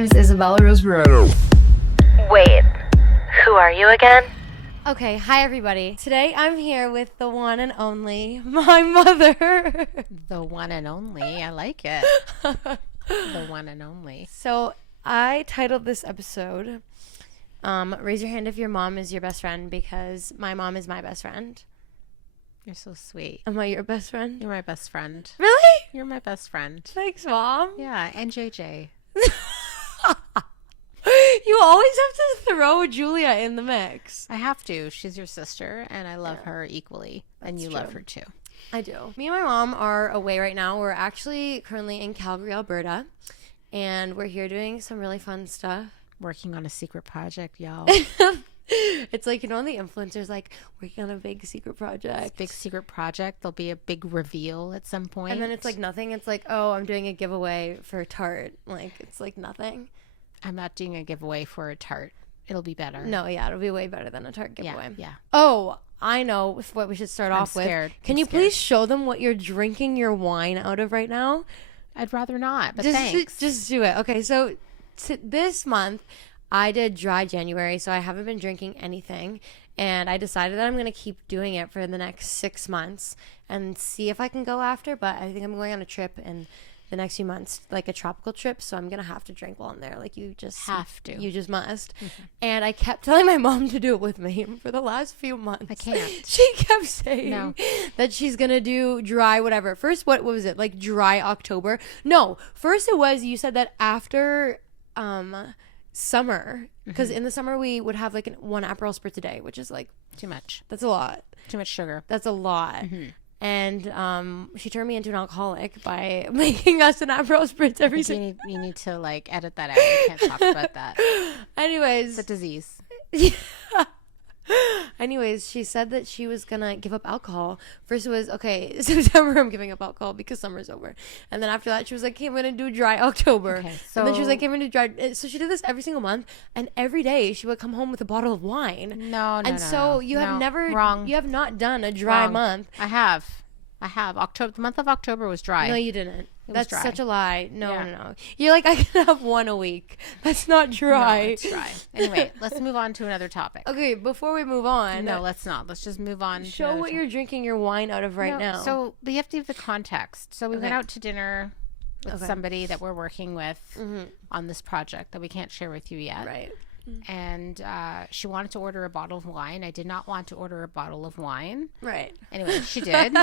name is Isabella Brigette. Wait, who are you again? Okay, hi everybody. Today I'm here with the one and only, my mother. The one and only. I like it. The one and only. So I titled this episode, Raise Your Hand If Your Mom is Your Best Friend, because my mom is my best friend. You're so sweet. Am I your best friend? You're my best friend. Really? You're my best friend. Thanks, Mom. Yeah, and JJ. You always have to throw Julia in the mix. I have to. She's your sister, and I love her equally. And you love her too. I do. Me and my mom are away right now. We're actually currently in Calgary, Alberta, and we're here doing some really fun stuff. Working on a secret project, y'all. It's like, you know, the influencers like working on a big secret project. Big secret project. There'll be a big reveal at some point. And then it's like nothing. It's like, oh, I'm doing a giveaway for Tarte. Like, it's like nothing. I'm not doing a giveaway for a tart. It'll be better. No, yeah, it'll be way better than a Tarte giveaway. Yeah. Oh, I know what we should start off with. Can you please show them what you're drinking your wine out of right now? I'd rather not, but just, thanks. Just do it. Okay, so this month I did dry January, so I haven't been drinking anything. And I decided that I'm going to keep doing it for the next 6 months and see if I can go after. But I think I'm going on a trip in the next few months, like a tropical trip. So I'm going to have to drink while I'm there. Like, you just have to. You just must. Mm-hmm. And I kept telling my mom to do it with me for the last few months. I can't. She kept saying that she's going to do dry whatever. First, what was it? Like dry October? No. First it was, you said that after summer, because in the summer we would have like one Aperol spritz a day, which is like too much. That's a lot. Too much sugar. That's a lot. And she turned me into an alcoholic by making us an Aperol spritz every day. You need to like edit that out. You can't talk about that. Anyways, it's a disease. Anyways, she said that she was gonna give up alcohol. First it was, okay, September I'm giving up alcohol because summer's over. And then after that she was like, hey, I'm gonna do dry October. Okay, so... And then she was like, I'm gonna do dry. So she did this every single month, and every day she would come home with a bottle of wine. No. You have never wrong. You have not done a dry month. I have. October. The month of October was dry. No, you didn't. That's dry. Such a lie. No. You're like, I can have one a week. That's not dry. No, it's dry. Anyway, let's move on to another topic. Okay, before we move on. No, let's not. Let's just move on. Show what you're drinking your wine out of right now. So we have to give the context. So we went out to dinner with somebody that we're working with on this project that we can't share with you yet. Right. And she wanted to order a bottle of wine. I did not want to order a bottle of wine. Right. Anyway, she did.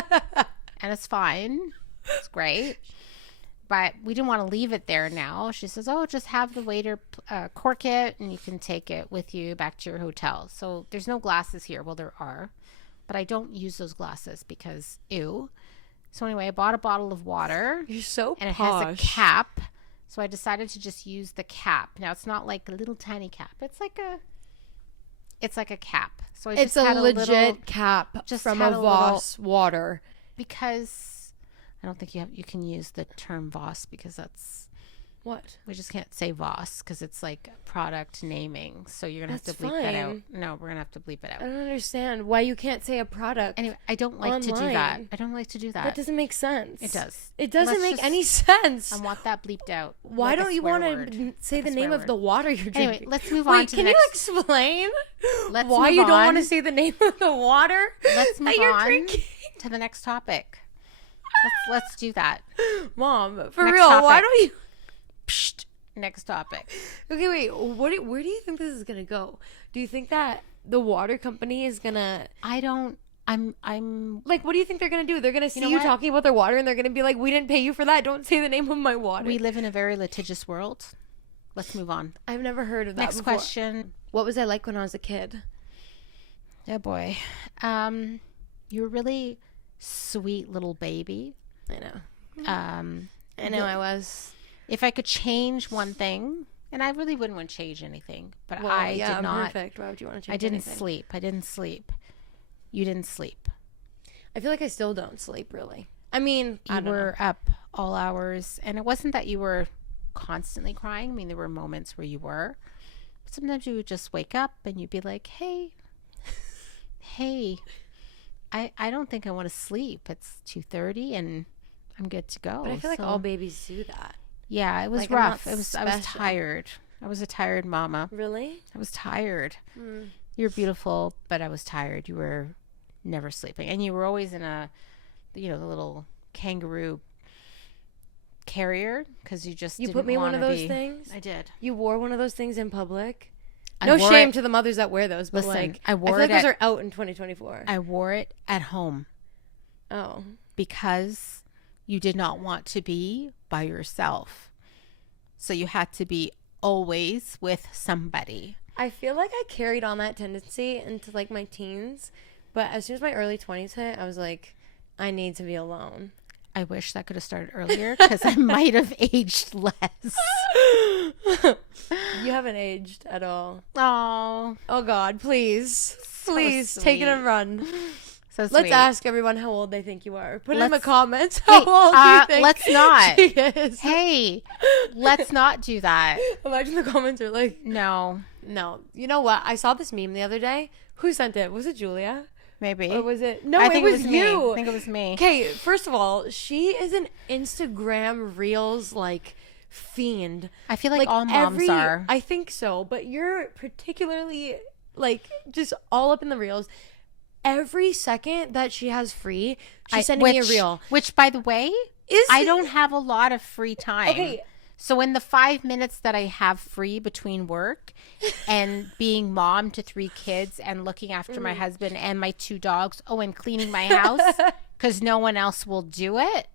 And it's fine. It's great. But we didn't want to leave it there now. She says, oh, just have the waiter cork it and you can take it with you back to your hotel. So there's no glasses here. Well, there are. But I don't use those glasses because, ew. So anyway, I bought a bottle of water. You're so posh. And it has a cap. So I decided to just use the cap. Now, it's not like a little tiny cap. It's like a cap. So it's a legit cap just from a Voss water. Because I don't think you can use the term Voss because that's what we just can't say Voss because it's like product naming. So you're gonna have to bleep that out. No, we're gonna have to bleep it out. I don't understand why you can't say a product. Anyway, I don't like to do that. I don't like to do that. That doesn't make sense. It does. It doesn't make any sense. I want that bleeped out. Why don't you want to say the name of the water you're drinking? Anyway, let's move on to the next. Can you explain why you don't want to say the name of the water? Let's move on to the next topic. Let's do that. Mom, for real, why don't you... Psst. Next topic. Okay, wait. Where do you think this is going to go? Do you think that the water company is going to... I'm like, what do you think they're going to do? They're going to see you talking about their water and they're going to be like, we didn't pay you for that. Don't say the name of my water. We live in a very litigious world. Let's move on. I've never heard of that Next before. Question. What was I like when I was a kid? Oh, boy. You were really sweet little baby. I know. I know I was. If I could change one thing, and I really wouldn't want to change anything, but I did not. Perfect. Why would you want to change anything? I didn't sleep. You didn't sleep. I feel like I still don't sleep, really. I mean, you were up all hours, and it wasn't that you were constantly crying. I mean, there were moments where you were. But sometimes you would just wake up and you'd be like, hey, I don't think I want to sleep. It's 2:30 and I'm good to go. But I feel like all babies do that. Yeah, it was Like, I'm not rough. I was special. tired. I was a tired mama. Really? I was tired. You're beautiful, but I was tired. You were never sleeping. And you were always in a, the little kangaroo carrier because you just You didn't put me in one of wanna those be- things? I did. You wore one of those things in public? I No wore shame it- to the mothers that wear those, but Listen, like, I wore feel like it those at- are out in 2024. I wore it at home Oh. because you did not want to be by yourself. So you had to be always with somebody. I feel like I carried on that tendency into like my teens, but as soon as my early 20s hit, I was like, I need to be alone. I wish that could have started earlier because I might have aged less. You haven't aged at all. Oh, Oh God, please, please take it sweet. and run. so Let's sweet. ask everyone how old they think you are. Put it in the Let's- comments how old you think let's not. she is. Hey, let's not do that. Imagine the comments are like, No, no. You know what? I saw this meme the other day. Who sent it? Was it Julia? maybe. Or was it? No, I it think was me. you. I think it was me. Okay, first of all, she is an Instagram Reels like fiend. I feel like all moms are. I think so, but you're particularly like just all up in the reels. Every second that she has free, she's sending me a reel. Which, by the way, Is I don't have a lot of free time. Okay. So in the 5 minutes that I have free between work and being mom to 3 kids and looking after my husband and my 2 dogs, and cleaning my house because no one else will do it,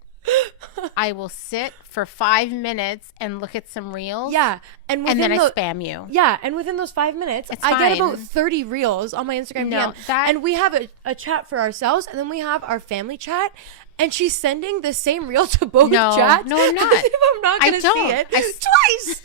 I will sit for 5 minutes and look at some reels. Yeah, and then I spam you. Yeah, and within those 5 minutes, It's I get fine. about 30 reels on my Instagram No, DM. that- And we have a chat for ourselves, and then we have our family chat. And she's sending the same reel to both No, chats. no, I'm not. As if I'm not I going to see don't. it I- twice.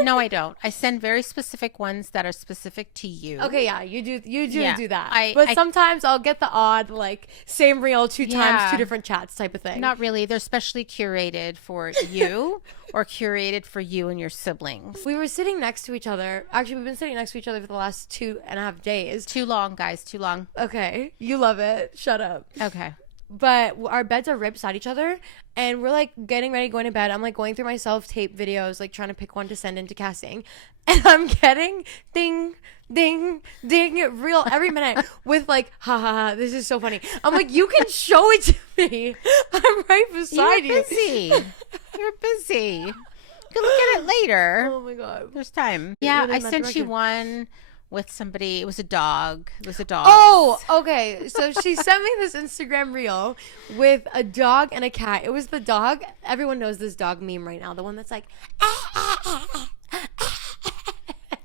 No, I don't. I send very specific ones that are specific to you. Okay, yeah, you do Yeah, do that. I- But sometimes I'll get the odd like same reel 2 times, Yeah. 2 different chats type of thing. Not really. They're specially curated for you or curated for you and your siblings. We were sitting next to each other. Actually, we've been sitting next to each other for the last 2.5 days. Too long, guys. Too long. Okay, you love it. Shut up. Okay. But our beds are right beside each other, and we're like getting ready going to bed. I'm like going through my self-tape videos, like trying to pick one to send into casting, and I'm getting ding ding ding reel every minute with like ha ha ha, this is so funny. I'm like, you can show it to me. I'm right beside You're you. busy. You're busy. You can look at it later. Oh my God. There's time. Yeah, really I in that sent you direction. one with somebody. It was a dog. It was a dog. Oh, okay. So she sent me this Instagram reel with a dog and a cat. It was the dog. Everyone knows this dog meme right now. The one that's like,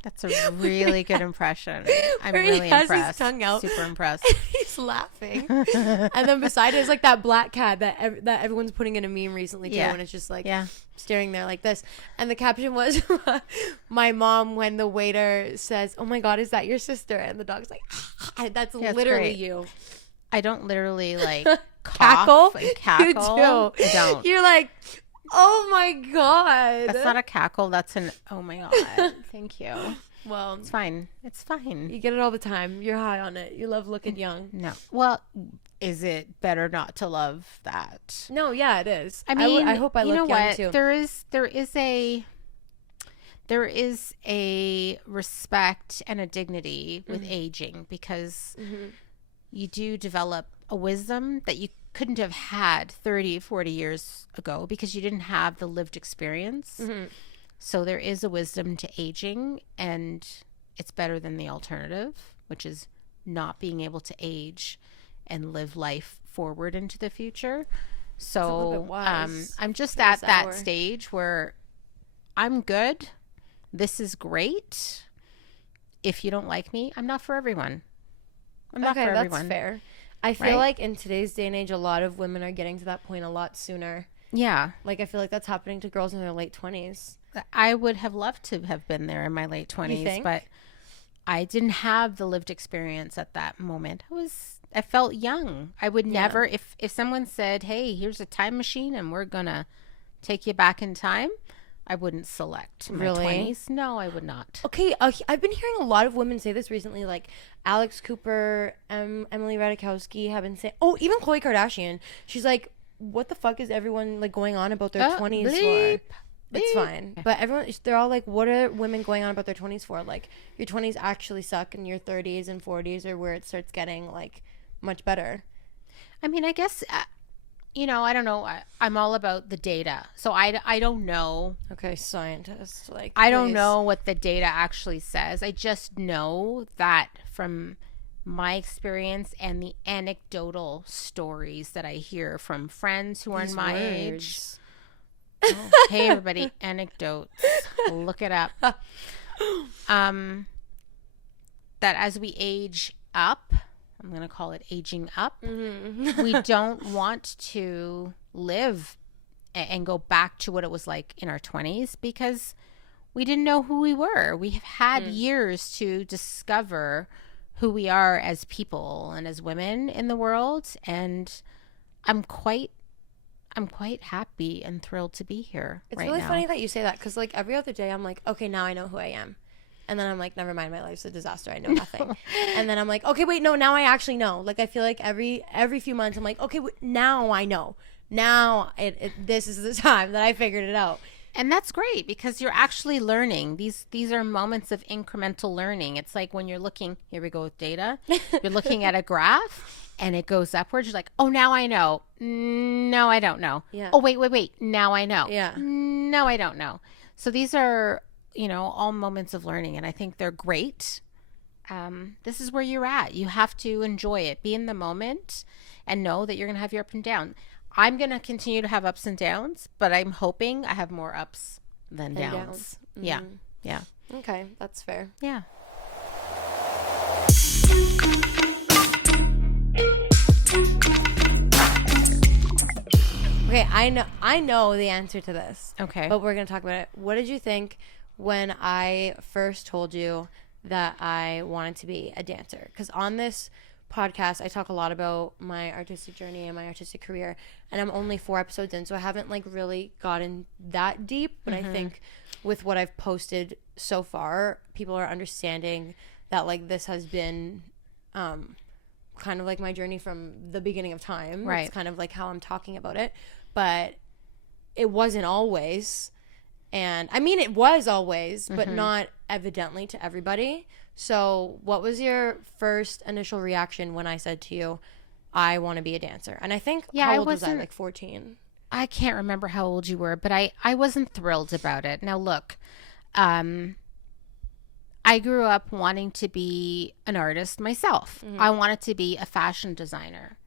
That's a really good impression. I'm Where he really has his impressed. tongue out. Super impressed. he's laughing. And then beside it is like that black cat that that everyone's putting in a meme recently too. Yeah. And it's just like Yeah. staring there like this. And the caption was, my mom when the waiter says, oh my God, is that your sister? And the dog's like, that's Yeah, it's literally great. you. I don't literally like Cackle? cough and cackle. You do. I don't. You're like, oh my God. That's not a cackle. That's an oh my God. Thank you. Well, It's fine. It's fine. you get it all the time. You're high on it. You love looking young. No. Well, is it better not to love that? No, yeah, it is. I mean, I hope I you look know young what? too. There is a respect and a dignity with aging because you do develop a wisdom that you couldn't have had 30, 40 years ago because you didn't have the lived experience. So there is a wisdom to aging, and it's better than the alternative, which is not being able to age and live life forward into the future. a little bit So wise I'm just for at this that hour. stage where I'm good. This is great. If you don't like me, I'm not for everyone. I'm not Okay, for that's everyone. fair. I feel Right? like in today's day and age, a lot of women are getting to that point a lot sooner. Yeah. Like, I feel like that's happening to girls in their late 20s. I would have loved to have been there in my late 20s, think? but I didn't have the lived experience at that moment. I felt young. I would never, if someone said, hey, here's a time machine and we're going to take you back in time, I wouldn't select my Really? 20s. No, I would not. Okay, I've been hearing a lot of women say this recently, like Alex Cooper, Emily Ratajkowski have been saying, oh, even Khloe Kardashian. She's like, what the fuck is everyone like going on about their 20s bleep. for? It's fine. But they're all like, what are women going on about their 20s for? Like, your 20s actually suck, and your 30s and 40s are where it starts getting, like, much better. I mean, I guess, I don't know. I'm all about the data. So I don't know. Okay, scientists. Like, I don't know what the data actually says. I just know that from my experience and the anecdotal stories that I hear from friends who are in my age. Oh, hey, everybody, anecdotes. Look it up. That as we age up, I'm going to call it aging up, we don't want to live and go back to what it was like in our 20s because we didn't know who we were. We have had years to discover who we are as people and as women in the world. And I'm quite happy and thrilled to be here. It's really funny that you say that because, like, every other day I'm like, okay, now I know who I am. And then I'm like, never mind, my life's a disaster. I know nothing. And then I'm like, okay, wait, no, now I actually know. Like, I feel like every few months I'm like, okay, now I know. Now this is the time that I figured it out. And that's great because you're actually learning. These are moments of incremental learning. It's like when you're looking, here we go with data. You're looking at a graph and it goes upwards. You're like, oh, now I know. No, I don't know. Yeah. Oh, wait. Now I know. Yeah. No, I don't know. So these are, all moments of learning. And I think they're great. This is where you're at. You have to enjoy it. Be in the moment and know that you're going to have your up and down. I'm going to continue to have ups and downs, but I'm hoping I have more ups than downs. Yeah. Yeah. Okay. That's fair. Yeah. Okay. I know the answer to this. Okay. But we're going to talk about it. What did you think when I first told you that I wanted to be a dancer? Because on this podcast I talk a lot about my artistic journey and my artistic career, and I'm only 4 episodes in, so I haven't like really gotten that deep, but I think with what I've posted so far, people are understanding that like this has been kind of like my journey from the beginning of time. Right. It's kind of like how I'm talking about it, but it wasn't always. And I mean, it was always, but not evidently to everybody. So what was your first initial reaction when I said to you, I want to be a dancer? And I think, how old was I? Like 14? I can't remember how old you were, but I wasn't thrilled about it. Now, look, I grew up wanting to be an artist myself. I wanted to be a fashion designer.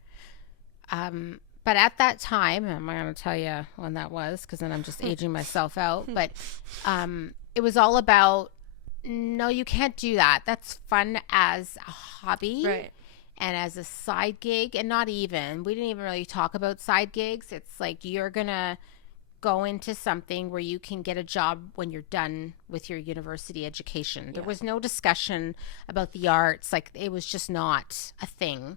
But at that time, I'm not going to tell you when that was because then I'm just aging myself out. But it was all about, no, you can't do that. That's fun as a hobby. Right. And as a side gig. And we didn't even really talk about side gigs. It's like you're going to go into something where you can get a job when you're done with your university education. There was no discussion about the arts. Like, it was just not a thing.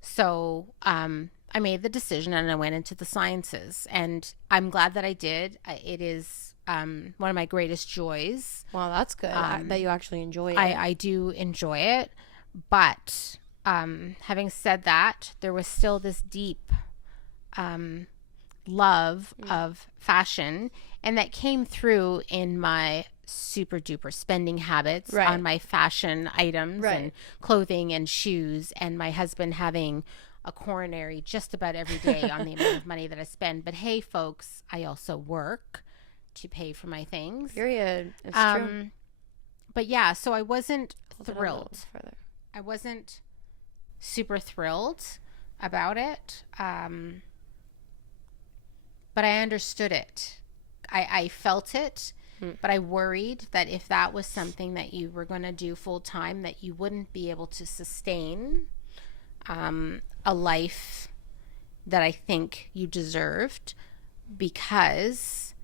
So I made the decision and I went into the sciences, and I'm glad that I did. It is one of my greatest joys. Well, that's good that you actually enjoy it. I do enjoy it, but having said that, there was still this deep love of fashion, and that came through in my super duper spending habits on my fashion items and clothing and shoes, and my husband having a coronary just about every day on the amount of money that I spend. But hey, folks, I also work to pay for my things. Period. It's true. But yeah, so I wasn't thrilled. I wasn't super thrilled about it. But I understood it. I felt it. But I worried that if that was something that you were going to do full time, that you wouldn't be able to sustain a life that I think you deserved, because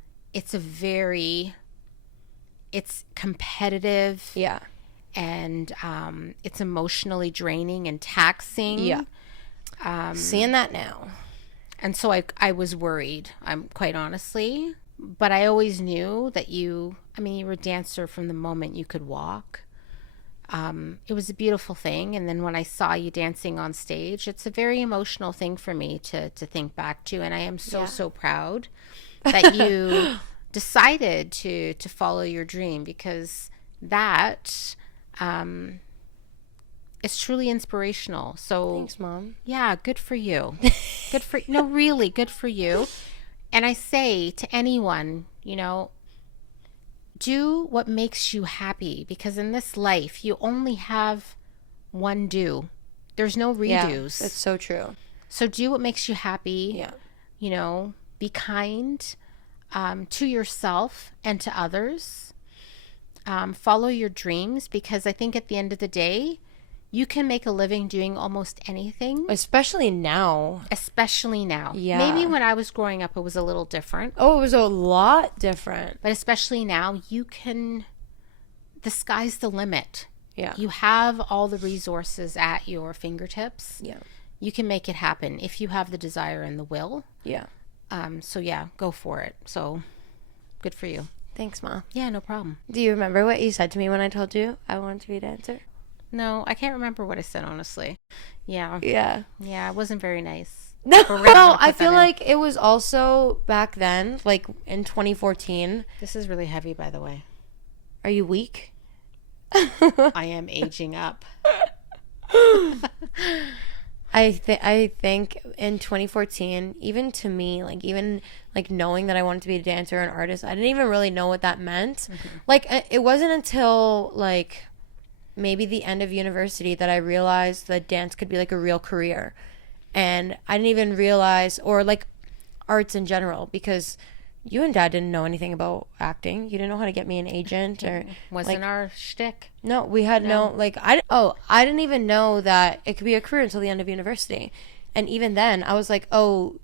it's competitive. Yeah. And it's emotionally draining and taxing. Yeah. Seeing that now. And so I was worried, quite honestly. But I always knew that you were a dancer from the moment you could walk. It was a beautiful thing. And then when I saw you dancing on stage, it's a very emotional thing for me to think back to. And I am so proud that you decided to follow your dream, because that is truly inspirational. So Thanks, Mom. yeah, good for you. No, really good for you. And I say to anyone, do what makes you happy, because in this life you only have one do. There's no redos. Yeah, it's so true. So do what makes you happy. Yeah. Be kind to yourself and to others. Follow your dreams, because I think at the end of the day, you can make a living doing almost anything. Especially now. Yeah. Maybe when I was growing up, it was a little different. Oh, it was a lot different. But especially now, the sky's the limit. Yeah. You have all the resources at your fingertips. Yeah. You can make it happen if you have the desire and the will. Yeah. So yeah, go for it. So good for you. Thanks, Ma. Yeah, no problem. Do you remember what you said to me when I told you I wanted to be a dancer? No, I can't remember what I said, honestly. Yeah. Yeah. Yeah, it wasn't very nice. No, I feel like it was also back then, like in 2014. This is really heavy, by the way. Are you weak? I am aging up. I think in 2014, even to me, even knowing that I wanted to be a dancer or an artist, I didn't even really know what that meant. Mm-hmm. It wasn't until maybe the end of university that I realized that dance could be a real career. And I didn't even realize, or arts in general, because you and Dad didn't know anything about acting. You didn't know how to get me an agent, or wasn't our shtick. No, we had no I didn't even know that it could be a career until the end of university. And even then I was like, oh,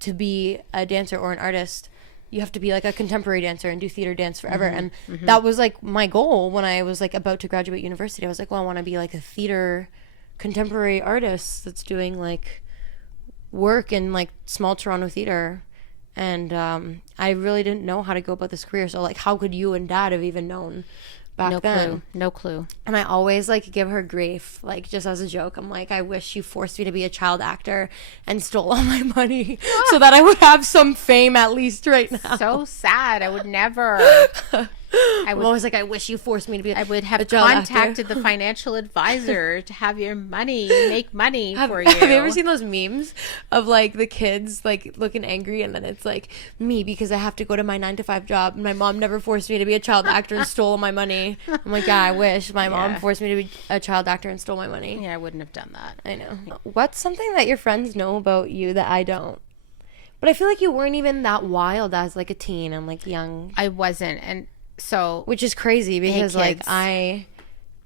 to be a dancer or an artist, you have to be a contemporary dancer and do theater dance forever. Mm-hmm. And mm-hmm. that was my goal when I was about to graduate university. I was like, well, I want to be a theater contemporary artist that's doing work in small Toronto theater. And I really didn't know how to go about this career. So how could you and Dad have even known back then? No clue. And I always give her grief, just as a joke. I'm I wish you forced me to be a child actor and stole all my money so that I would have some fame at least right now. So sad. I would never. I'm always I wish you forced me to be. I would have contacted the financial advisor to have your money make money for you. Have you ever seen those memes of the kids looking angry, and then it's me because I have to go to my 9-to-5 job and my mom never forced me to be a child actor and stole all my money. I'm yeah, I wish my mom forced me to be a child actor and stole my money. Yeah, I wouldn't have done that. I know. What's something that your friends know about you that I don't? But I feel you weren't even that wild as a teen and young. I wasn't, and so, which is crazy because I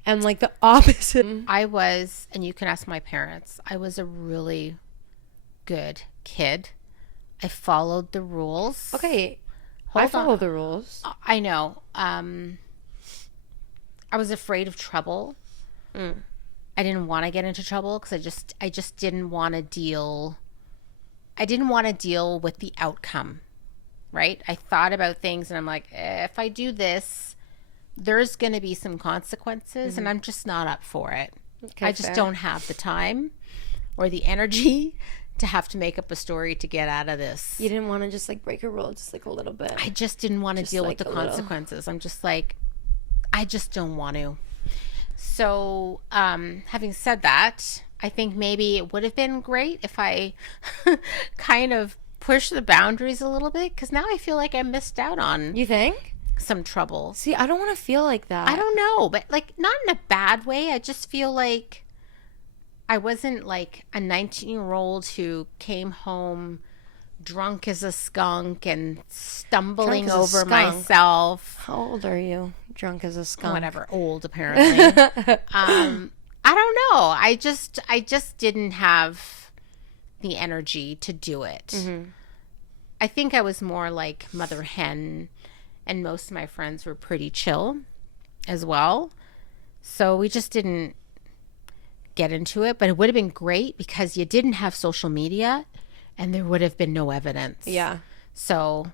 am the opposite. I was, and you can ask my parents, I was a really good kid. I followed the rules. Okay. I follow the rules. I know. I was afraid of trouble. I didn't want to get into trouble because I just didn't want to deal. I didn't want to deal with the outcome. Right? I thought about things and I'm if I do this, there's going to be some consequences, and I'm just not up for it. Okay, I just don't have the time or the energy to have to make up a story to get out of this. You didn't want to just break a rule just a little bit. I just didn't want to deal with the consequences. I'm just I just don't want to. So, having said that, I think maybe it would have been great if I kind of push the boundaries a little bit, because now I feel I missed out on. You think? Some trouble. See, I don't want to feel like that. I don't know, but not in a bad way. I just feel I wasn't a 19-year-old who came home drunk as a skunk and stumbling over myself. How old are you? Drunk as a skunk. Whatever, old apparently. I don't know. I just didn't have the energy to do it. Mm-hmm. I think I was more mother hen, and most of my friends were pretty chill as well. So we just didn't get into it, but it would have been great because you didn't have social media and there would have been no evidence. Yeah. So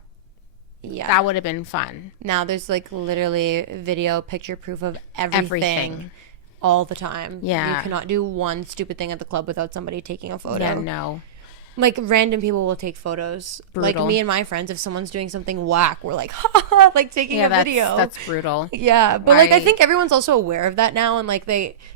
yeah, that would have been fun. Now there's literally video picture proof of everything. All the time. Yeah. You cannot do one stupid thing at the club without somebody taking a photo. Yeah, no. Like, random people will take photos. Brutal. Like, me and my friends, if someone's doing something whack, we're like, ha ha, like taking a video. That's brutal. Yeah, but like, I Right. think everyone's also aware of that now, and like,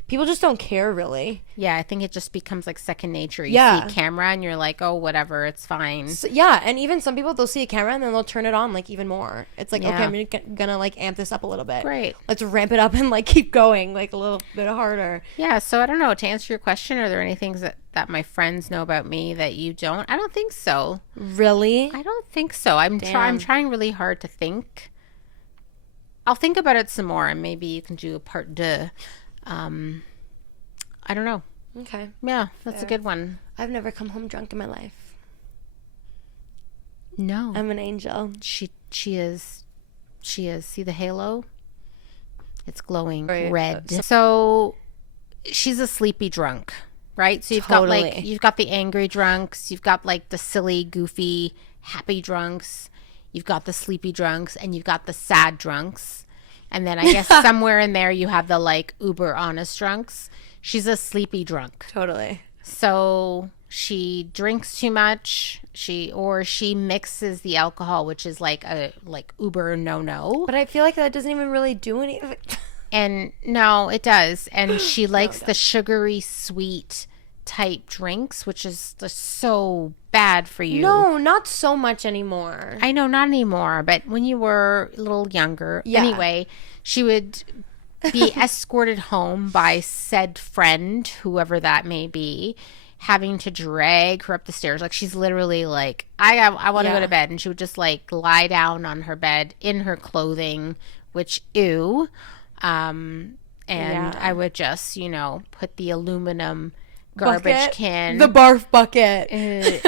people just don't care really. Yeah, I think it just becomes like second nature. You Yeah. see a camera and you're like, oh, whatever, it's fine. So, yeah, and even some people, they'll see a camera and then they'll turn it on like even more. It's like, Yeah. okay, I'm gonna like amp this up a little bit. Great. Let's ramp it up and like keep going like a little bit harder. Yeah, so I don't know. To answer your question, are there any things that my friends know about me that you don't? I don't think so. Really? I don't think so. I'm Damn. trying really hard to think. I'll think about it some more, and maybe you can do a part deux. I don't know. Okay. Yeah, that's a Fair. good one. I've never come home drunk in my life. No, I'm an angel. she is. See the halo? It's glowing Right. red. So she's a sleepy drunk, right? So you've got Totally. you've got the angry drunks, you've got like the silly, goofy, happy drunks, you've got the sleepy drunks, and you've got the sad drunks. And then I guess somewhere in there you have the like uber honest drunks. She's a sleepy drunk. Totally. So she drinks too much. She mixes the alcohol, which is like uber no. But I feel like that doesn't even really do anything. And no, it does. And she likes the sugary sweet type drinks, which is just so bad for you. No, not so much anymore. I know, not anymore. But when you were a little younger, Yeah. anyway, she would be escorted home by said friend, whoever that may be, having to drag her up the stairs. Like, she's literally like, I want to go Yeah. to bed. And she would just like lie down on her bed in her clothing, which, ew. And Yeah. I would just, put the aluminum garbage Bucket? can. The barf bucket.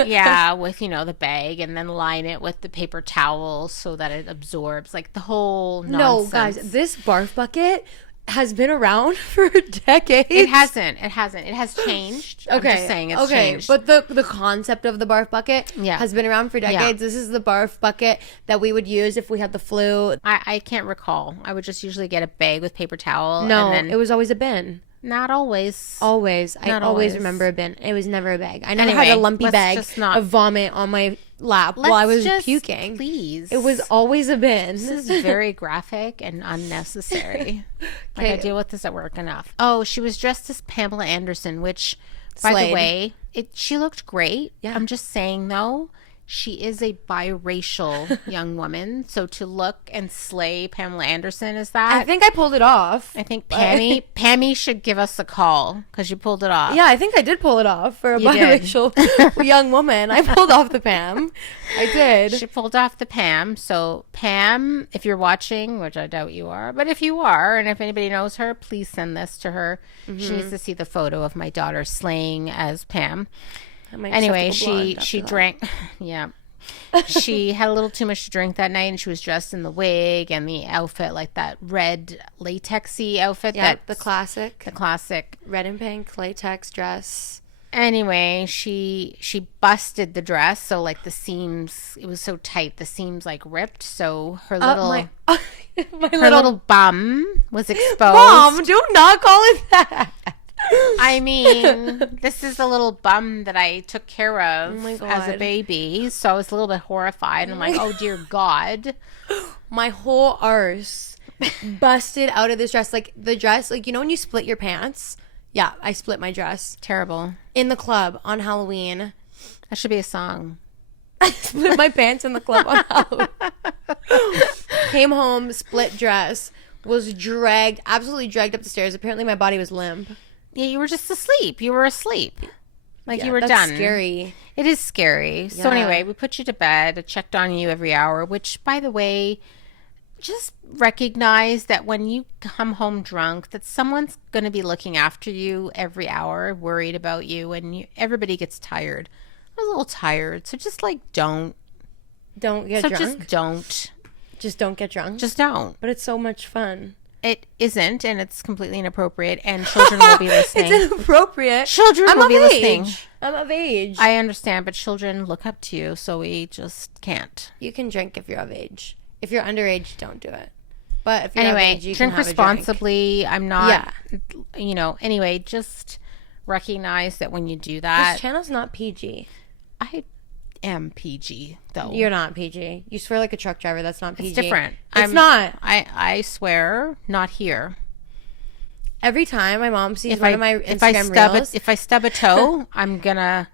Yeah, with, the bag, and then line it with the paper towel so that it absorbs, like, the whole No, nonsense. guys, this barf bucket has been around for decades. It hasn't. It has changed. I'm just saying it's changed. But the concept of the barf bucket Yeah. has been around for decades. This is the barf bucket that we would use if we had the flu. I can't recall. I would just usually get a bag with paper towel. No, and then, it was always a bin. not always. Always. I Not always always. remember a bin. It was never a bag. I never had Anyway, a lumpy let's bag just not- of vomit on my lap while I was just, puking. Please. It was always a bin. This is very graphic and unnecessary. Like, I Okay. deal with this at work enough. Oh, she was dressed as Pamela Anderson, which, by Slade. the way, she looked great. Yeah. I'm just saying, though, she is a biracial young woman. So to look and slay Pamela Anderson is that. I think I pulled it off. I think Pammy should give us a call because you pulled it off. Yeah, I think I did pull it off for a You did. biracial young woman. I pulled off the Pam. I did. She pulled off the Pam. So Pam, if you're watching, which I doubt you are, but if you are, and if anybody knows her, please send this to her. She needs to see the photo of my daughter slaying as Pam. I might just have to Anyway, go blonde she after that. drank. Yeah. She had a little too much to drink that night, and she was dressed in the wig and the outfit, like that red latexy outfit. Yeah, that the classic the classic. red and pink latex dress. Anyway, she busted the dress, so like the seams, it was so tight, the seams like ripped, so her little my her little bum was exposed. Mom, do not call it that. I mean, this is the little bum that I took care of my as a God. baby, so I was a little bit horrified. I'm like, oh dear God. My whole arse busted out of this dress. Like the dress, like when you split your pants. Yeah, I split my dress Terrible. in the club on Halloween. That should be a song. I split my pants in the club on Halloween. Came home, split dress, was absolutely dragged up the stairs. Apparently my body was limp. Yeah, you were just asleep. You were asleep. Like Yeah, you were that's done. scary. It is scary. So Yeah. anyway, we put you to bed. I checked on you every hour, which, by the way, just recognize that when you come home drunk, that someone's going to be looking after you every hour, worried about you, and everybody gets tired. I was a little tired, so just like don't. Don't get drunk. Just don't. Just don't get drunk. Just don't. But it's so much fun. It isn't, and it's completely inappropriate, and children will be listening. It's inappropriate. Children I'm will of be age. listening. I'm of age. I understand, but children look up to you, so we just can't. You can drink if you're of age. If you're underage, don't do it. But if you're of Anyway, age, you drink can have responsibly. I'm not, Yeah. anyway, just recognize that when you do This that, channel's not PG. I am PG though. You're not PG. You swear like a truck driver. That's not PG. It's different. It's not. I swear, not here. Every time my mom sees one of my Instagram reels, if I stub a toe, I'm gonna.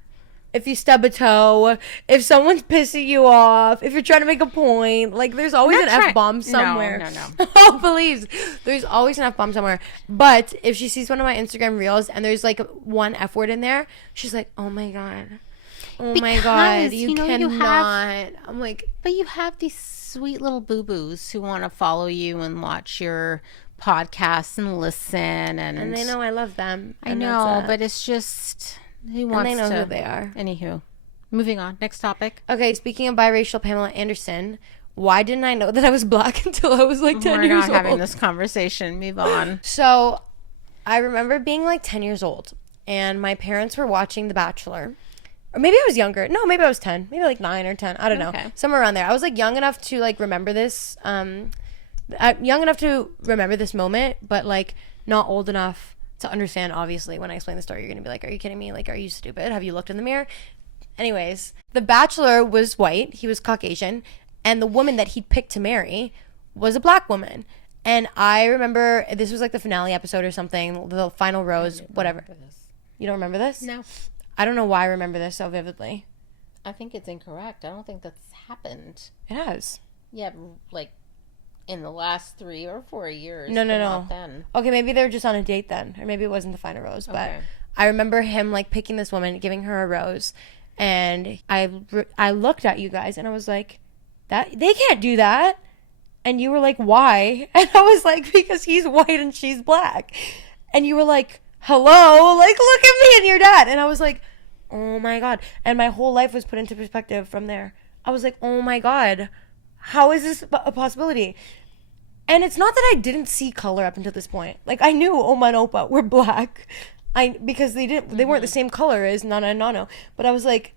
if you stub a toe, if someone's pissing you off, if you're trying to make a point, like there's always an F-bomb somewhere. No. Oh, please. There's always an F-bomb somewhere. But if she sees one of my Instagram reels and there's like one F word in there, she's like, oh my God. Oh my God. You cannot. I'm like. But you have these sweet little boo-boos who want to follow you and watch your podcasts and listen. And they know I love them. I know, but it's just... Who wants and they know to... who they are. Anywho, moving on. Next topic. Okay, speaking of biracial Pamela Anderson, why didn't I know that I was black until I was like 10 years old? We're not having this conversation. Move on. So, I remember being like 10 years old, and my parents were watching The Bachelor. Or maybe I was younger. No, maybe I was 10. Maybe like 9 or 10. I don't know. Somewhere around there. I was like young enough to like remember this. Young enough to remember this moment, but like not old enough to understand. Obviously, when I explain the story, you're gonna be like, are you kidding me? Like, are you stupid? Have you looked in the mirror? Anyways, the Bachelor was white. He was Caucasian. And the woman that he'd picked to marry was a black woman. And I remember, this was like the finale episode or something, the final rose, whatever. You don't remember this? No. I don't know why I remember this so vividly. I think it's incorrect. I don't think that's happened. It has. Yeah, like in the last 3 or 4 years. No. Not then. Okay, maybe they were just on a date then. Or maybe it wasn't the final rose. But I remember him like picking this woman, giving her a rose. And I looked at you guys and I was like, that they can't do that. And you were like, why? And I was like, because he's white and she's black. And you were like, hello? Like, look at me and your dad. And I was like, oh my God. And my whole life was put into perspective from there. I was like, oh my God. How is this a possibility? And it's not that I didn't see color up until this point. Like, I knew Oma and Opa were black. Because they weren't the same color as Nana and Nano. But I was like,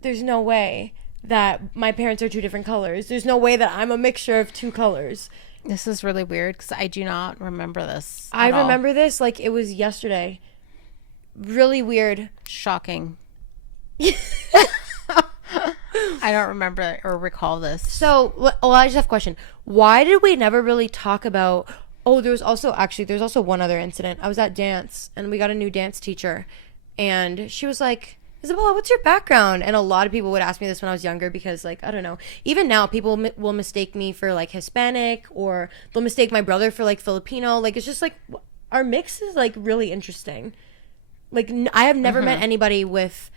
there's no way that my parents are 2 different colors. There's no way that I'm a mixture of 2 colors. This is really weird because I do not remember this. I remember this like it was yesterday. Really weird. Shocking. I don't remember or recall this. So, well, I just have a question. Why did we never really talk about... Oh, there's also one other incident. I was at dance, and we got a new dance teacher. And she was like, Isabella, what's your background? And a lot of people would ask me this when I was younger because, like, I don't know. Even now, people will mistake me for, like, Hispanic, or they'll mistake my brother for, like, Filipino. Like, it's just, like, our mix is, like, really interesting. Like, I have never met anybody with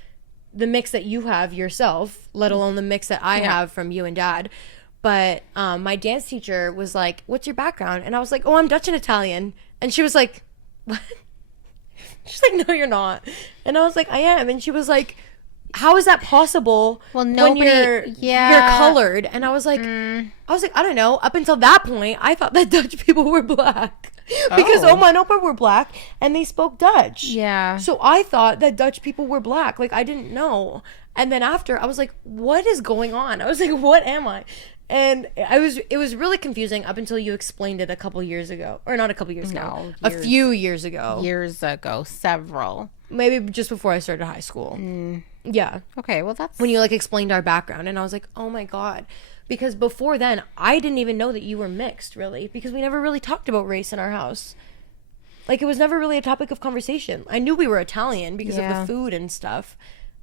the mix that you have yourself, let alone the mix that I have from you and Dad. But my dance teacher was like, what's your background? And I was like, oh, I'm Dutch and Italian. And she was like, what? She's like, no, you're not. And I was like, I am. And she was like, how is that possible? Well, when you're colored? And I was like, I don't know. Up until that point, I thought that Dutch people were black. Because Oma and Opa were black and they spoke Dutch. Yeah. So I thought that Dutch people were black. Like, I didn't know. And then after, I was like, what is going on? I was like, what am I? And it was really confusing up until you explained it a couple years ago. Or not a couple years ago. A few years ago. Years ago. Several. Maybe just before I started high school. Yeah. Okay, well that's... When you, like, explained our background. And I was like, oh my God. Because before then, I didn't even know that you were mixed, really. Because we never really talked about race in our house. Like, it was never really a topic of conversation. I knew we were Italian because of the food and stuff.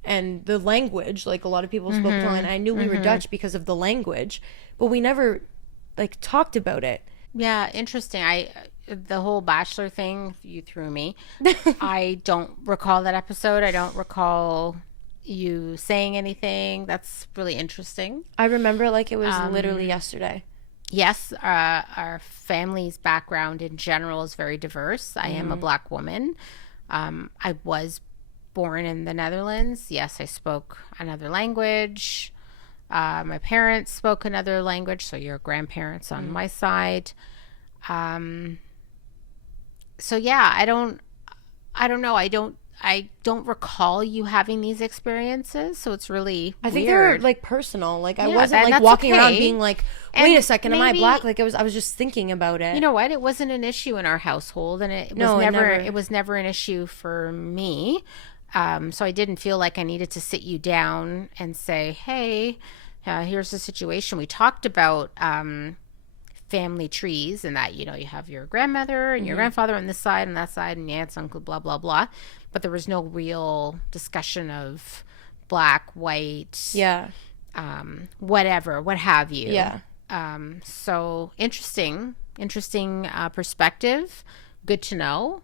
And the language, like, a lot of people spoke Italian. I knew we were Dutch because of the language. But we never, like, talked about it. Yeah, interesting. The whole Bachelor thing, you threw me. I don't recall that episode. I don't recall you saying anything. That's really interesting. I remember like it was literally yesterday. Yes, our family's background in general is very diverse. I am a Black woman. I was born in the Netherlands. Yes, I spoke another language. My parents spoke another language, so your grandparents on my side. So yeah, I don't know. I don't recall you having these experiences, so it's really I think weird. they're like personal. Like I wasn't like walking around being like, wait a second, am I black? Like I was just thinking about it. You know what? It wasn't an issue in our household, and it was never an issue for me. So I didn't feel like I needed to sit you down and say, hey, here's the situation. We talked about family trees and that, you know, you have your grandmother and your grandfather on this side and that side and your aunts, uncle, blah, blah, blah. But there was no real discussion of black, white, whatever, what have you. Yeah. So interesting perspective. Good to know.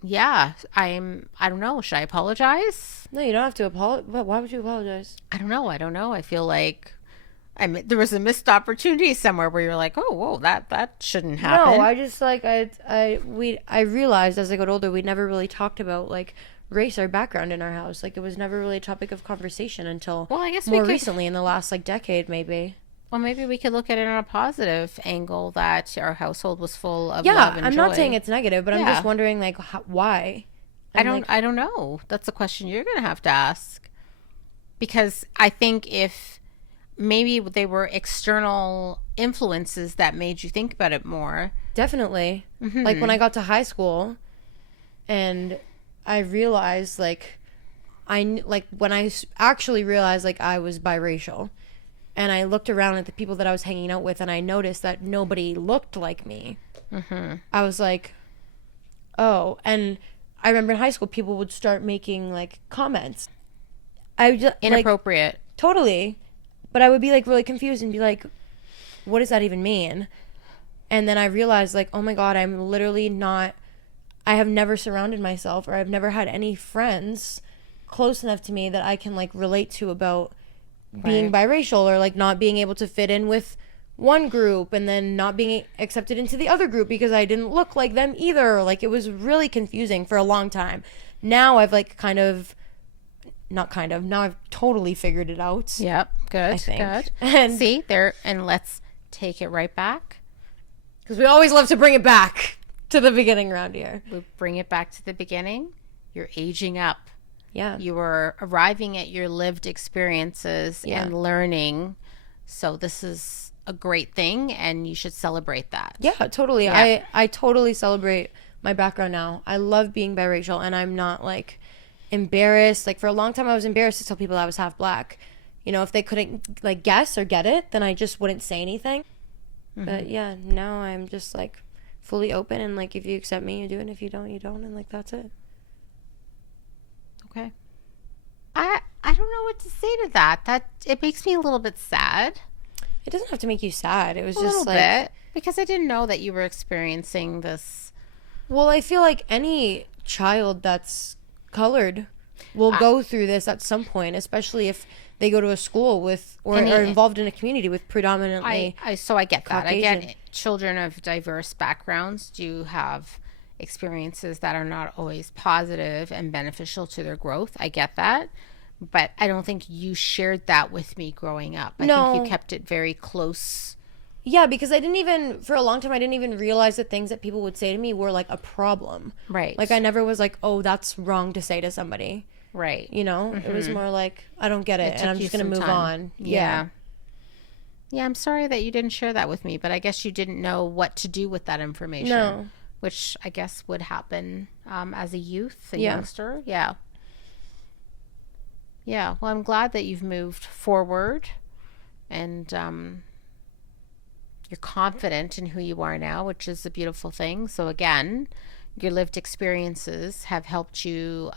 Yeah, I don't know. Should I apologize? No, you don't have to apologize. Why would you apologize? I don't know. I feel like there was a missed opportunity somewhere where you're like, oh, whoa, that shouldn't happen. No, I just like I realized as I got older we never really talked about like race or background in our house. Like it was never really a topic of conversation until I guess more recently in the last like decade maybe. Well, maybe we could look at it on a positive angle that our household was full of love and I'm joy. not saying it's negative, but I'm just wondering like why. I don't know. That's a question you're going to have to ask. Because I think if maybe they were external influences that made you think about it more. Definitely. Like when I got to high school and I realized when I actually realized like I was biracial and I looked around at the people that I was hanging out with and I noticed that nobody looked like me. I was like, oh, and I remember in high school people would start making like comments. I just Inappropriate. like, totally. But I would be like really confused and be like, what does that even mean? And then I realized like, oh my God, I'm literally not, I have never surrounded myself or I've never had any friends close enough to me that I can like relate to about being biracial or like not being able to fit in with one group and then not being accepted into the other group because I didn't look like them either. Like it was really confusing for a long time. Now I've like now I've totally figured it out. Yep. Good. I think. Good. And see there, and let's take it right back. Because we always love to bring it back to the beginning around here. We bring it back to the beginning. You're aging up. Yeah. You are arriving at your lived experiences and learning. So this is a great thing and you should celebrate that. Yeah, totally. Yeah. I totally celebrate my background now. I love being biracial and I'm not like embarrassed. Like for a long time I was embarrassed to tell people I was half black. You know, if they couldn't like guess or get it, then I just wouldn't say anything. But yeah, now I'm just like fully open and like if you accept me, you do it. If you don't, you don't. And like that's it. Okay. I don't know what to say to that. That it makes me a little bit sad. It doesn't have to make you sad. It was A just little like bit, because I didn't know that you were experiencing this. Well, I feel like any child that's colored will go through this at some point, especially if they go to a school with or are involved in a community with predominantly So I get that. I Caucasian. get children of diverse backgrounds do have experiences that are not always positive and beneficial to their growth. I get that. But I don't think you shared that with me growing up. I think you kept it very close. Yeah, because for a long time, I didn't even realize the things that people would say to me were like a problem. Right. Like I never was like, oh, that's wrong to say to somebody. Right. You know, it was more like, I don't get it and I'm just going to move on. Yeah. Yeah, I'm sorry that you didn't share that with me, but I guess you didn't know what to do with that information. No. Which I guess would happen as a youth, a youngster. Yeah. Yeah. Well, I'm glad that you've moved forward and you're confident in who you are now, which is a beautiful thing. So again, your lived experiences have helped you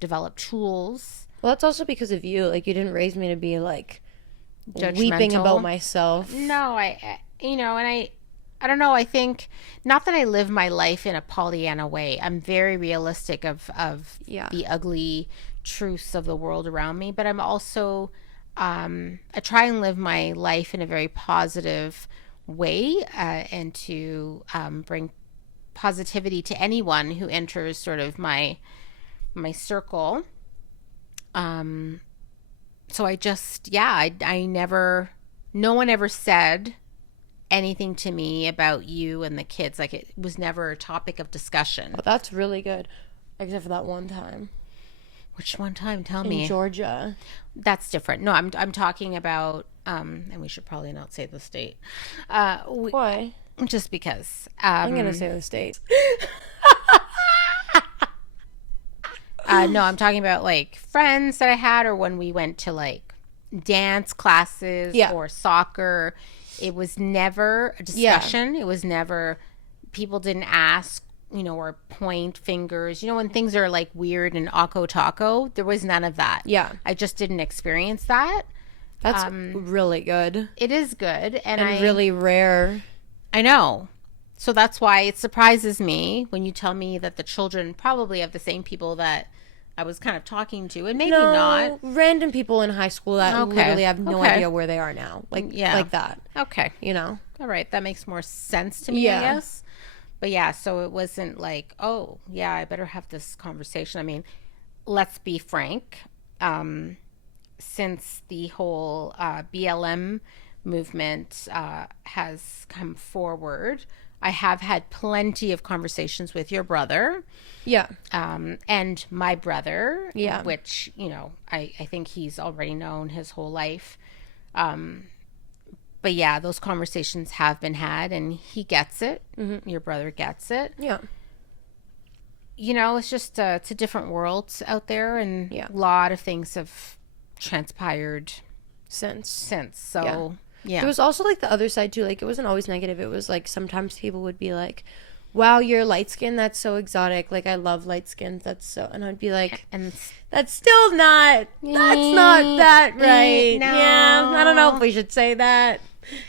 develop tools. Well, that's also because of you. Like you didn't raise me to be like weeping Judgmental. about myself. No, I don't know. I think not that I live my life in a Pollyanna way. I'm very realistic of the ugly truths of the world around me, but I'm also I try and live my life in a very positive way and to bring positivity to anyone who enters sort of my circle. So I just, I never, no one ever said anything to me about you and the kids. Like it was never a topic of discussion. Oh, that's really good. Except for that one time. Which one time? Tell me. In Georgia. That's different. No, I'm talking about, and we should probably not say the state. Why? Just because. I'm going to say the state. No, I'm talking about like friends that I had, or when we went to like dance classes or soccer. It was never a discussion. It was never, people didn't ask, or point fingers. When things are like weird and ako taco, there was none of that. Yeah. I just didn't experience that. That's really good. It is good. And really rare. I know. So that's why it surprises me when you tell me that the children probably have the same people that I was kind of talking to, and maybe not. Random people in high school that literally have no idea where they are now. Like that. Okay. All right. That makes more sense to me, I guess. But yeah, so it wasn't like, oh, yeah, I better have this conversation. I mean, let's be frank. Since the whole BLM movement has come forward, I have had plenty of conversations with your brother. Yeah. And my brother. Yeah. Which, I think he's already known his whole life. But yeah, those conversations have been had, and he gets it. Mm-hmm. Your brother gets it. Yeah. It's just, it's a different world out there, and a lot of things have transpired since. So, yeah. There was also like the other side too. Like, it wasn't always negative. It was like sometimes people would be like, wow, you're light skinned, that's so exotic. Like, I love light skins, that's so, and I'd be like, and that's still not, that's not that right. No. Yeah, I don't know if we should say that.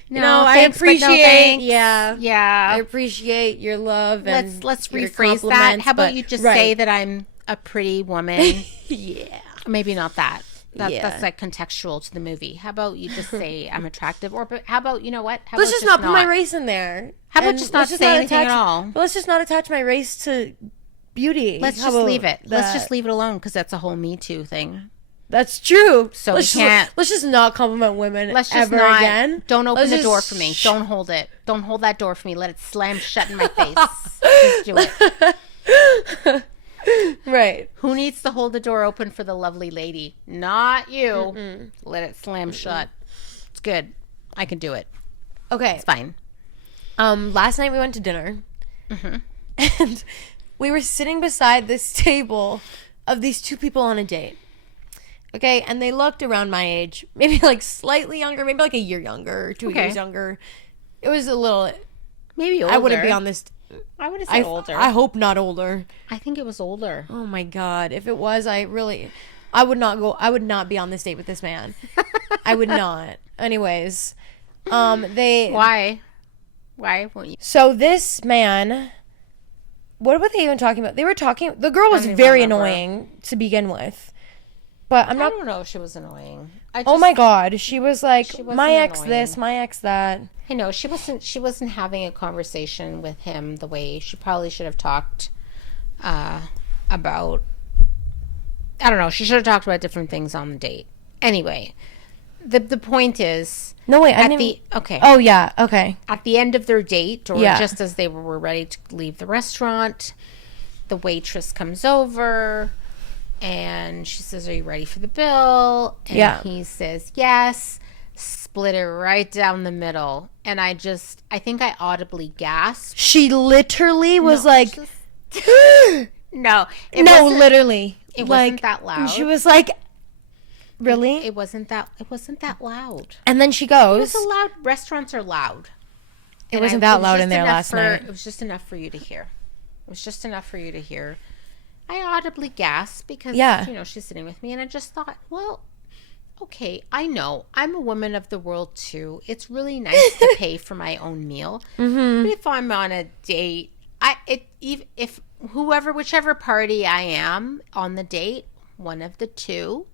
No, I appreciate, I appreciate your love, and let's rephrase that. How about you just say that I'm a pretty woman? Yeah. Maybe not that. That's like contextual to the movie. How about you just say I'm attractive? Or how about, you know what? Let's just not put my race in there. How about just not say anything at all? But let's just not attach my race to beauty. Let's just leave it. Let's just leave it alone, because that's a whole Me Too thing. That's true. So let's just not compliment women again. Don't open the door for me. Don't hold it. Don't hold that door for me. Let it slam shut in my face. Just do it. Right. Who needs to hold the door open for the lovely lady? Not you. Mm-mm. Let it slam shut. It's good. I can do it. Okay. It's fine. Last night we went to dinner. Mm-hmm. And we were sitting beside this table of these two people on a date. Okay, and they looked around my age, maybe like slightly younger, maybe like a year younger, 2 years younger. It was a little, maybe older. I wouldn't be on this. I would have said older. I hope not older. I think it was older. Oh my God. If it was, I would not be on this date with this man. I would not. Anyways, Why won't you? So this man, what were they even talking about? The girl was very annoying to begin with. But I don't know if she was annoying. Oh my God. She was like, my ex annoying. This, my ex that. I know. She wasn't having a conversation with him the way she probably should have talked about. I don't know. She should have talked about different things on the date. Anyway, the point is. No, wait. Okay. Oh, yeah. Okay. At the end of their date, or just as they were ready to leave the restaurant, the waitress comes over. And she says, are you ready for the bill? And he says, yes. Split it right down the middle. And I think I audibly gasped. She literally was like... No. Literally. It wasn't that loud. She was like, really? It wasn't that loud. And then she goes... It was loud. Restaurants are loud. It wasn't that loud in there last night. It was just enough for you to hear. I audibly gasped because, she's sitting with me, and I just thought, well, okay, I know. I'm a woman of the world, too. It's really nice to pay for my own meal. Mm-hmm. But if I'm on a date, whichever party I am on the date, one of the two,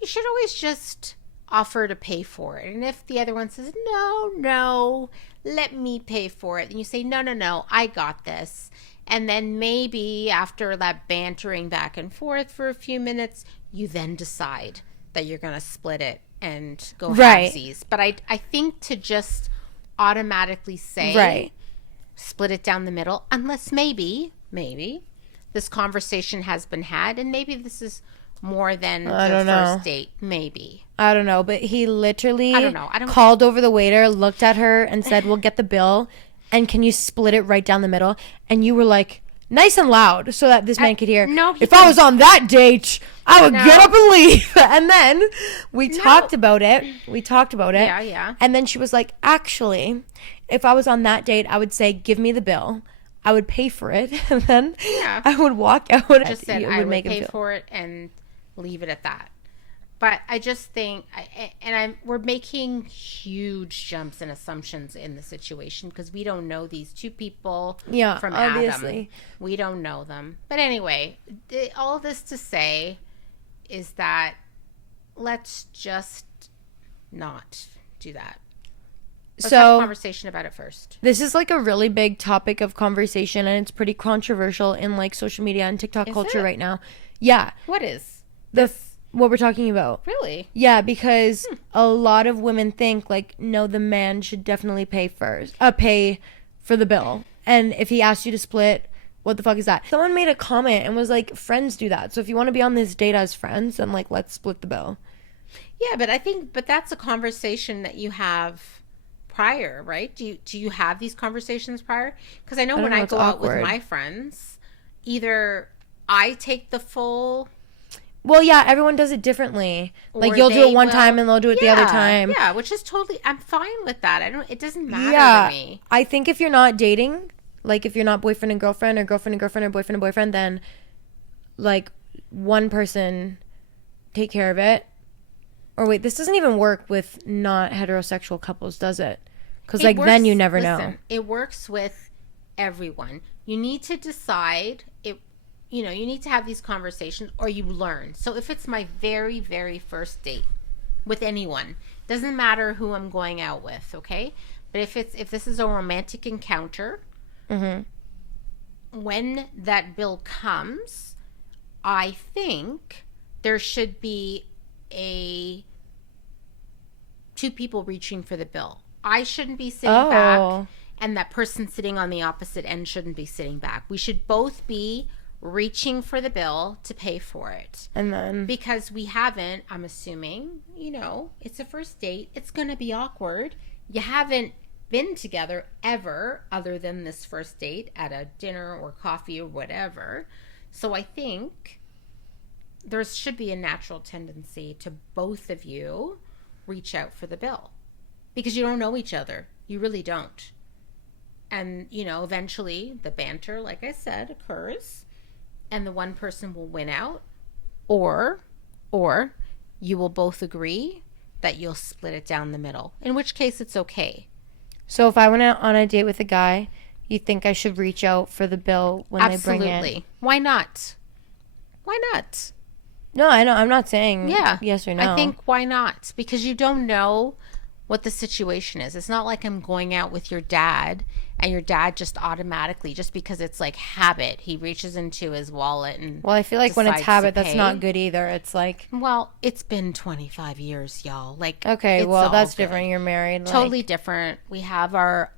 you should always just offer to pay for it. And if the other one says, no, let me pay for it, then you say, no, I got this. And then maybe after that bantering back and forth for a few minutes, you then decide that you're going to split it and go halvesies. But I think to just automatically say, split it down the middle, unless maybe this conversation has been had, and maybe this is more than the first date. Maybe. I don't know. But he literally called over the waiter, looked at her, and said, we'll get the bill. And can you split it right down the middle? And you were like, nice and loud so that this man could hear. No, he if I was on that date, I would get up and leave. And then we talked about it. Yeah, yeah. And then she was like, actually, if I was on that date, I would say, give me the bill. I would pay for it. And then I would walk out. I just said I would pay for it and leave it at that. But I just think, we're making huge jumps and assumptions in the situation because we don't know these two people from obviously. Adam. We don't know them. But anyway, all this to say is that let's just not do that. Let's have a conversation about it first. This is like a really big topic of conversation, and it's pretty controversial in like social media and TikTok culture right now. Yeah. What is? What we're talking about. Really? Yeah, because a lot of women think like, no, the man should definitely pay for the bill. And if he asks you to split, what the fuck is that? Someone made a comment and was like, friends do that. So if you want to be on this date as friends, then like, let's split the bill. Yeah, but that's a conversation that you have prior, right? Do you have these conversations prior? Because I know when I go out with my friends, either I take the full... Well, yeah, everyone does it differently. Like, you'll do it one time and they'll do it the other time. Yeah, which is totally... I'm fine with that. It doesn't matter to me. I think if you're not dating, like, if you're not boyfriend and girlfriend or girlfriend and girlfriend or boyfriend and boyfriend, then, like, one person take care of it. Or wait, this doesn't even work with not heterosexual couples, does it? Because, like, then you never know. It works with everyone. You need to decide... You need to have these conversations or you learn. So if it's my very, very first date with anyone, doesn't matter who I'm going out with, okay? But if this is a romantic encounter, when that bill comes, I think there should be two people reaching for the bill. I shouldn't be sitting back, and that person sitting on the opposite end shouldn't be sitting back. We should both be reaching for the bill to pay for it. And then... Because we haven't, I'm assuming, it's a first date. It's going to be awkward. You haven't been together ever other than this first date at a dinner or coffee or whatever. So I think there should be a natural tendency to both of you reach out for the bill. Because you don't know each other. You really don't. And, eventually the banter, like I said, occurs. And the one person will win out, or you will both agree that you'll split it down the middle, in which case it's okay. So if I went out on a date with a guy, you think I should reach out for the bill when they bring it? Absolutely. Why not? Why not? No, I know. I'm not saying yes or no. I think why not? Because you don't know what the situation is. It's not like I'm going out with your dad and your dad just automatically, just because it's like habit, he reaches into his wallet and I feel like when it's habit, that's not good either. It's like... Well, it's been 25 years, y'all. Like, okay, well, that's different. You're married. Totally different. We have our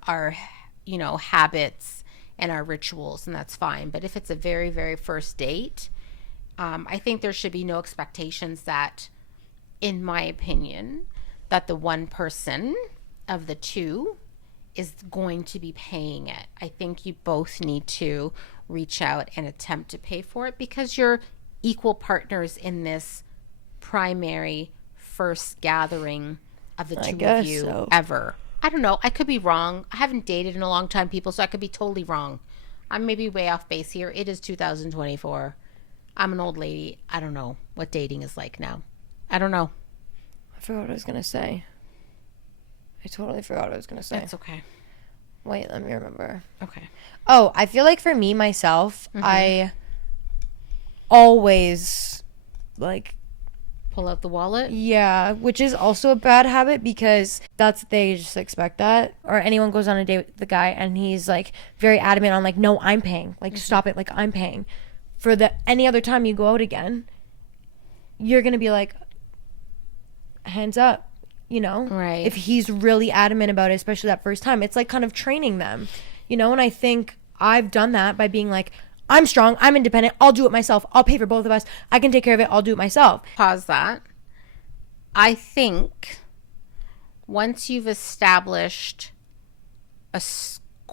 habits and our rituals, and that's fine. But if it's a very, very first date, I think there should be no expectations that, in my opinion, that the one person of the two is going to be paying it. I think you both need to reach out and attempt to pay for it because you're equal partners in this primary first gathering of the two of you ever. I don't know. I could be wrong. I haven't dated in a long time, people, so I could be totally wrong. I'm maybe way off base here. It is 2024. I'm an old lady. I don't know what dating is like now. I don't know. I forgot what I was going to say. I totally forgot what I was going to say. That's okay. Wait, let me remember. Okay. Oh, I feel like for me, myself, I always, like... Pull out the wallet? Yeah, which is also a bad habit because they just expect that. Or anyone goes on a date with the guy and he's, like, very adamant on, like, no, I'm paying. Like, stop it. Like, I'm paying. For any other time you go out again, you're going to be like, hands up. Right. If he's really adamant about it, especially that first time, it's like kind of training them, and I think I've done that by being like, I'm strong, I'm independent, I'll do it myself, I'll pay for both of us, I can take care of it, I'll do it myself. Pause that. I think once you've established a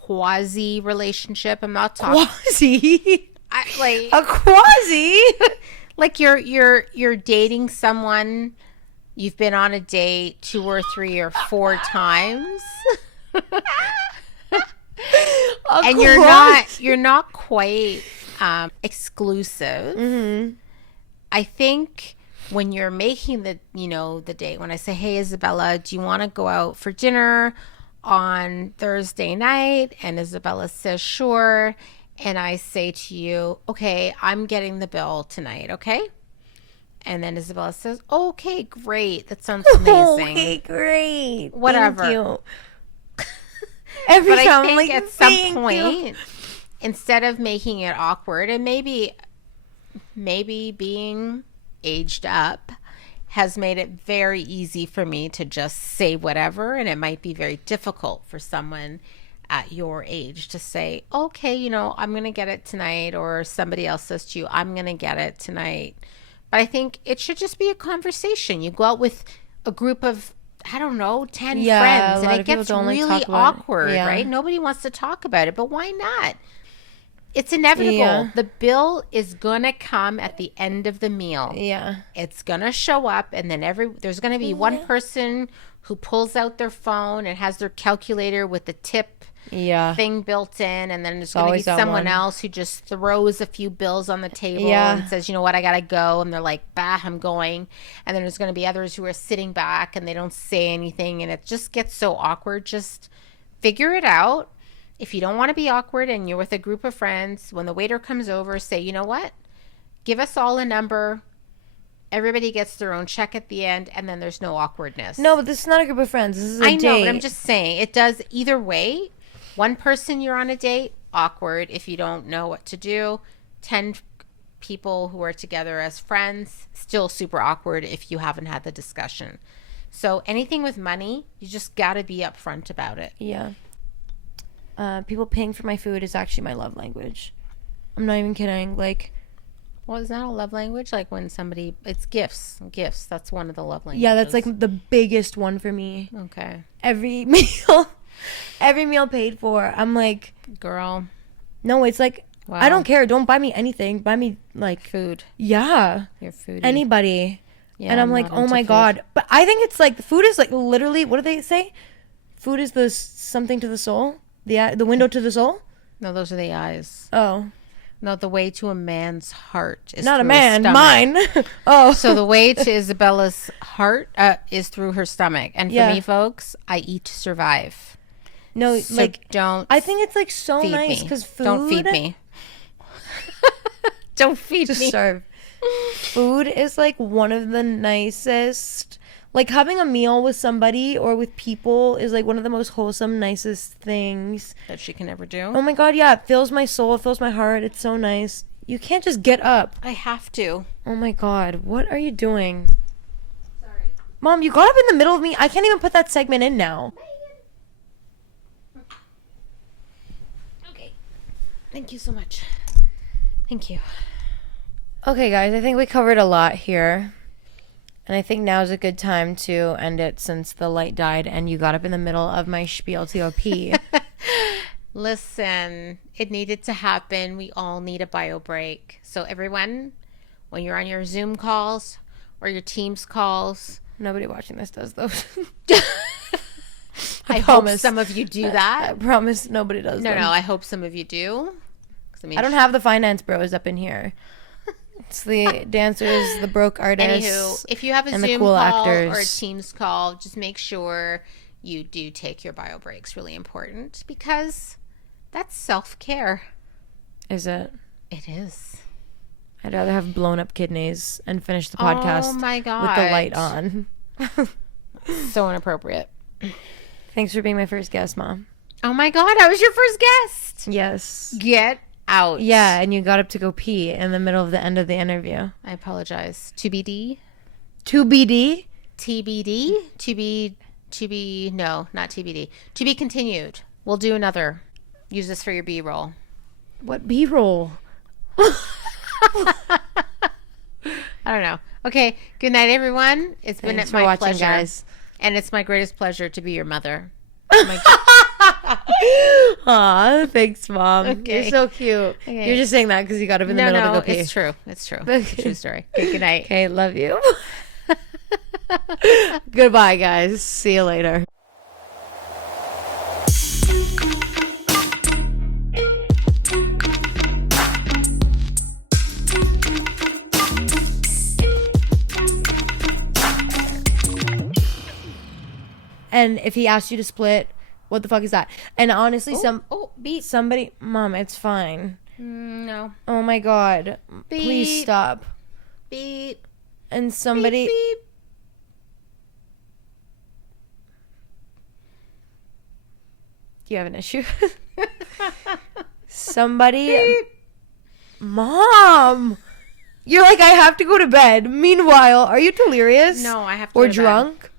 quasi relationship. I'm not talking Quasi? like A quasi? like you're dating someone. You've been on a date 2 or 3 or 4 times. And you're not quite exclusive. Mm-hmm. I think when you're making the date, when I say, hey, Isabella, do you want to go out for dinner on Thursday night? And Isabella says, sure. And I say to you, okay, I'm getting the bill tonight. Okay. And then Isabella says, okay, great. That sounds amazing. Okay, great. Whatever. Thank you. Every But time I I'm think like, at some "Thank point, you." instead of making it awkward, and maybe being aged up has made it very easy for me to just say whatever, and it might be very difficult for someone at your age to say, okay, I'm going to get it tonight, or somebody else says to you, I'm going to get it tonight. But I think it should just be a conversation. You go out with a group of, I don't know, 10 friends, and it gets really awkward, right? Nobody wants to talk about it, but why not? It's inevitable. Yeah. The bill is going to come at the end of the meal. Yeah. It's going to show up, and then there's going to be one person who pulls out their phone and has their calculator with the tip thing built in, and then there's going to be someone else who just throws a few bills on the table and says, you know what, I gotta go, and they're like, bah, I'm going. And then there's going to be others who are sitting back and they don't say anything, and it just gets so awkward. Just figure it out. If you don't want to be awkward and you're with a group of friends, when the waiter comes over, say, you know what, give us all a number. Everybody gets their own check at the end, and then there's no awkwardness. No, but this is not a group of friends. This is a date. I know, but I'm just saying, it does either way. One person, you're on a date, awkward if you don't know what to do. 10 people who are together as friends, still super awkward if you haven't had the discussion. So anything with money, you just got to be upfront about it. Yeah. People paying for my food is actually my love language. I'm not even kidding. Like, well, is that a love language? Like when somebody, it's gifts. Gifts, that's one of the love languages. Yeah, that's like the biggest one for me. Okay. Every meal paid for. I'm like, girl. No, it's like, wow. I don't care. Don't buy me anything. Buy me like food. Yeah. Your food. Anybody. Yeah, and I'm like, oh my food. God. But I think it's like, food is like literally, what do they say? Food is the something to the soul? The window to the soul? No, those are the eyes. Oh. No, the way to a man's heart is not a through man, his mine. Oh. So the way to Isabella's heart is through her stomach. And for me, folks, I eat to survive. No, so like, don't. I think it's like so nice because food. Don't feed me. Don't feed me. Just serve. Food is like one of the nicest. Like having a meal with somebody or with people is like one of the most wholesome, nicest things that she can ever do. Oh my God, yeah. It fills my soul. It fills my heart. It's so nice. You can't just get up. I have to. Oh my God. What are you doing? Sorry. Mom, you got up in the middle of me. I can't even put that segment in now. Okay. Thank you so much. Thank you. Okay, guys. I think we covered a lot here. And I think now's a good time to end it since the light died and you got up in the middle of my spiel to go pee. Listen, it needed to happen. We all need a bio break. So everyone, when you're on your Zoom calls or your Teams calls. Nobody watching this does those. I hope some of you do that. I promise nobody does No, I hope some of you do. I don't have the finance bros up in here. It's the dancers, the broke artists. Anywho, if you have a Zoom cool call actors. or a Teams call, just make sure you do take your bio breaks. Really important because that's self-care. Is it? It is. I'd rather have blown up kidneys and finish the podcast oh my God. with the light on. So inappropriate. Thanks for being my first guest, Mom. Oh my God, I was your first guest. Yes. Get out. Yeah, and you got up to go pee in the middle of the end of the interview. I apologize. TBD? TBD? TBD? No, not TBD. To be continued. We'll do another. Use this for your B-roll. What B-roll? I don't know. Okay, good night, everyone. It's been my pleasure. Guys. And it's my greatest pleasure to be your mother. Oh my God. Aw, thanks, Mom. Okay. You're so cute. Okay. You're just saying that because you got up in the middle to go pee. It's true. It's true. It's a true story. Okay, good night. Okay, love you. Goodbye, guys. See you later. And if he asked you to split, what the fuck is that? And honestly, somebody, Mom, it's fine. No. Oh my God. Please Beep. stop. Beep. And somebody. Beep, beep. Do you have an issue? Somebody. Mom. You're like, I have to go to bed. Meanwhile, are you delirious? No, I have to Or go to bed. drunk?